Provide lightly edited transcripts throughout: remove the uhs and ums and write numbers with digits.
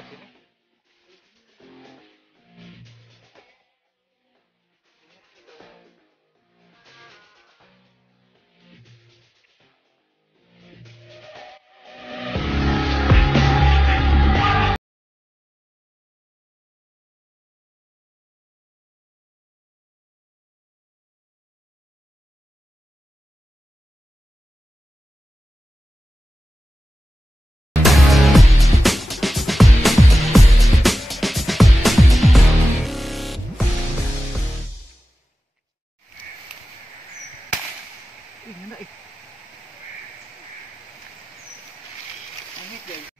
lewat sini.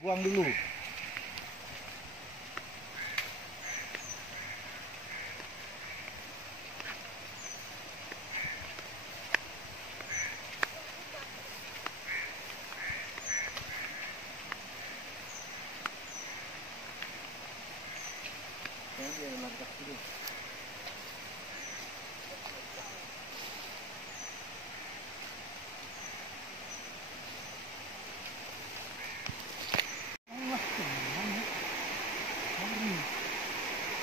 Buang dulu. Dia langkah dulu.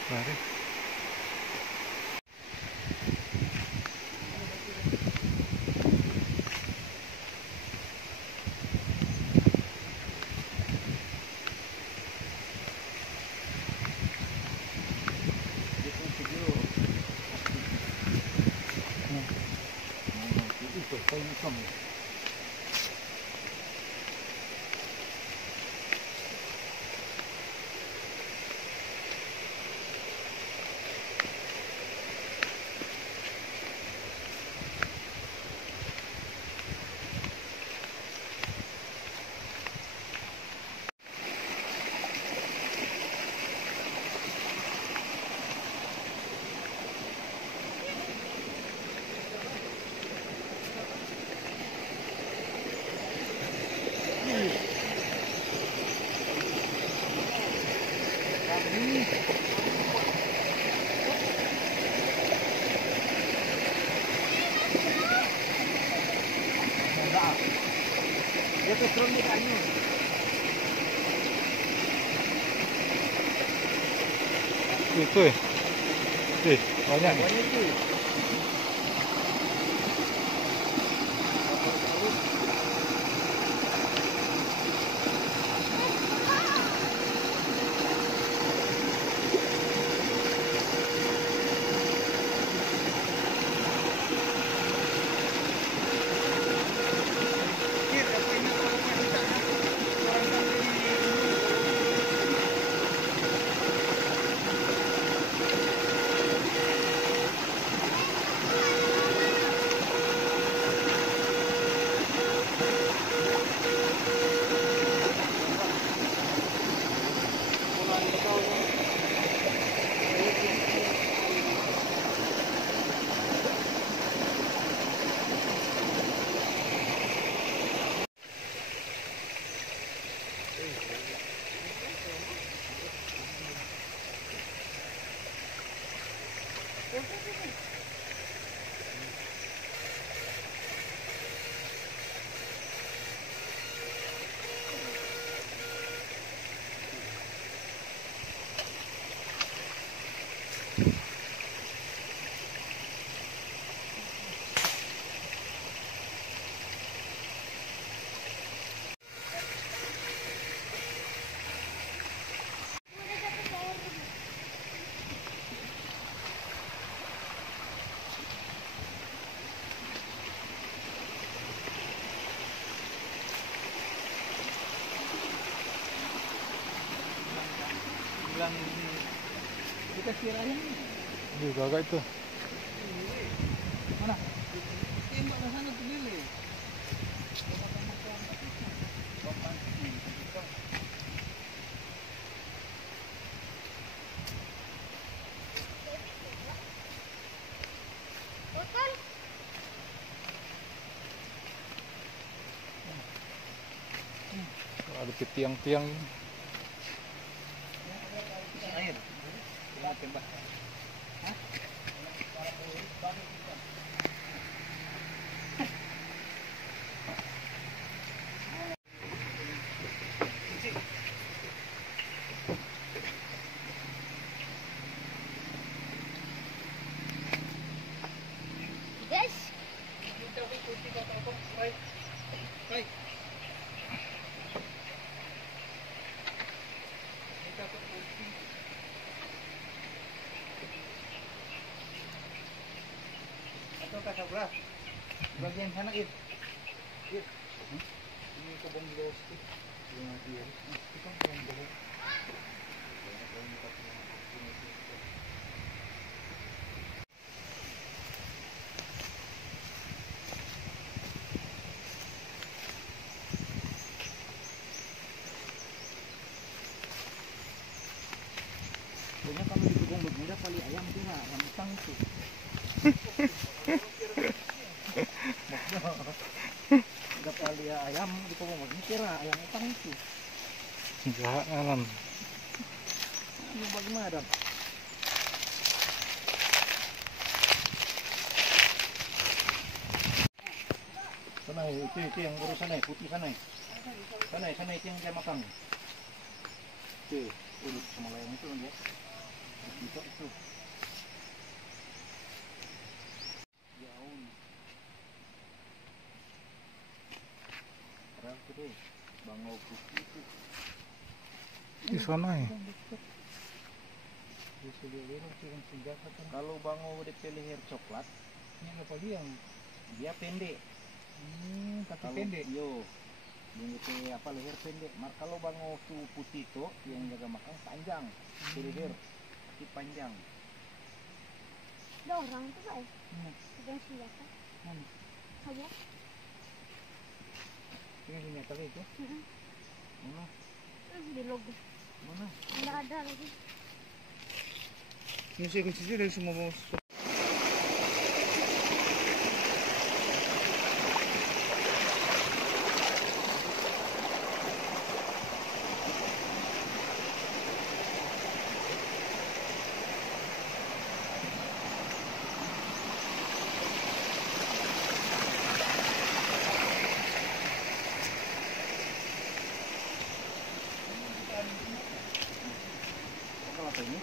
Mari. Itu kain hitam. Dia terus di kayu. Itu banyak tu. Kita kiranya juga agak itu. Mana? Tembak ke sana tu dulu. Botol. Ada tiang-tiang. Air. Kita tembak. Hah? sana Ir. Ir. Ini kebun bilos tuh. Iya. Itu kan kebun bilos. Pokoknya kalau di kebun berbeda kali ayam kira ayam utang itu. Udah kali ayam di kebun berbeda kira ayam utang itu. Enggak, alam. Ini bagaimana? Sana itu yang urus sana putih sana. Sana itu yang dia makan. Oke, urus sama layang itu dia. Itu. Jauh. Terang tu deh, bangau putih itu. Di sana ya. Kalau bangau DP leher coklat, Ini apa dia? dia pendek. Kaki Kalau yo, yang DP apa leher pendek. Kalau bangau tu putih tu yang jaga makan panjang, di leher, kaki panjang. Ada orang tuh pak ya? Pegang senjata. Ada? Ini senjata itu. Mana? Di logo. Mana? Nggak ada lagi. Ini saya kunci dari semua bos. Apa ini?